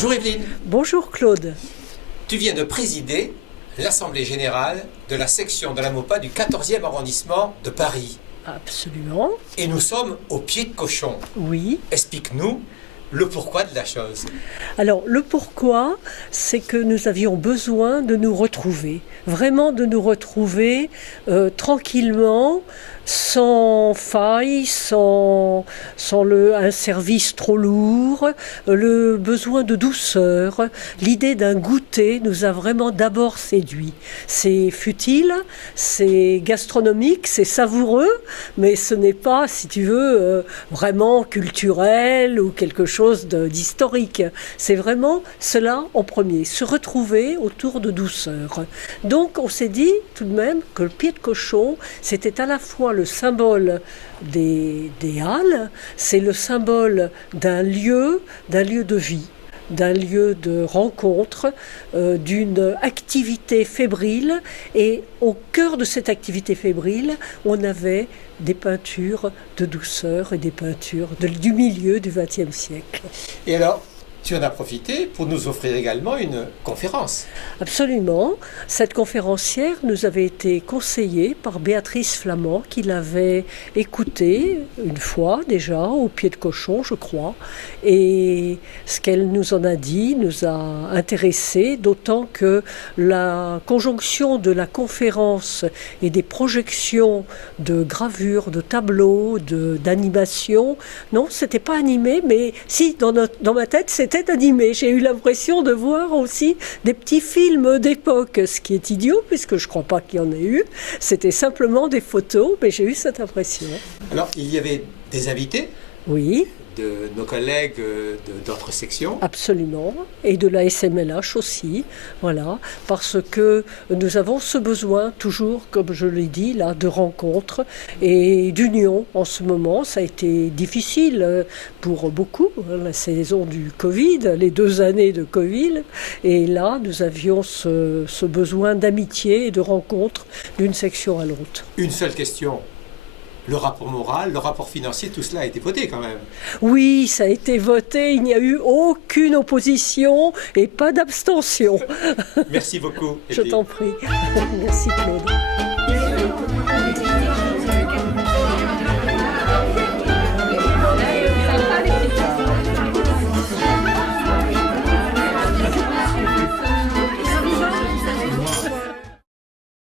Bonjour Evelyne. Bonjour Claude. Tu viens de présider l'Assemblée Générale de la section de la MOPA du 14e arrondissement de Paris. Absolument. Et nous sommes au pied de cochon. Oui. Explique-nous le pourquoi de la chose. Alors le pourquoi, c'est que nous avions besoin de nous retrouver. Vraiment de nous retrouver tranquillement, sans faille, sans un service trop lourd, le besoin de douceur. L'idée d'un goûter nous a vraiment d'abord séduit. C'est futile, c'est gastronomique, c'est savoureux, mais ce n'est pas, si tu veux, vraiment culturel ou quelque chose d'historique. C'est vraiment cela en premier, se retrouver autour de douceur. Donc on s'est dit tout de même que le pied de cochon, c'était à la fois le symbole des halles, c'est le symbole d'un lieu de vie, d'un lieu de rencontre, d'une activité fébrile. Et au cœur de cette activité fébrile, on avait des peintures de douceur et des peintures du milieu du XXe siècle. Et alors, tu en as profité pour nous offrir également une conférence. Absolument. Cette conférencière nous avait été conseillée par Béatrice Flamand, qui l'avait écoutée une fois déjà, au pied de cochon, je crois. Et ce qu'elle nous en a dit nous a intéressés, d'autant que la conjonction de la conférence et des projections de gravures, de tableaux, d'animation, non, c'était pas animé, mais si, dans ma tête, c'était animé. J'ai eu l'impression de voir aussi des petits films d'époque, ce qui est idiot, puisque je ne crois pas qu'il y en ait eu. C'était simplement des photos, mais j'ai eu cette impression. Alors, il y avait des invités ? Oui. De nos collègues d'autres sections. Absolument, et de la SMLH aussi, voilà, parce que nous avons ce besoin toujours, comme je l'ai dit, là, de rencontres et d'union en ce moment. Ça a été difficile pour beaucoup, la saison du Covid, les 2 années de Covid, et là, nous avions ce besoin d'amitié et de rencontre d'une section à l'autre. Une seule question. Le rapport moral, le rapport financier, tout cela a été voté quand même. Oui, ça a été voté, il n'y a eu aucune opposition et pas d'abstention. Merci beaucoup. Je t'en prie. Merci Claude.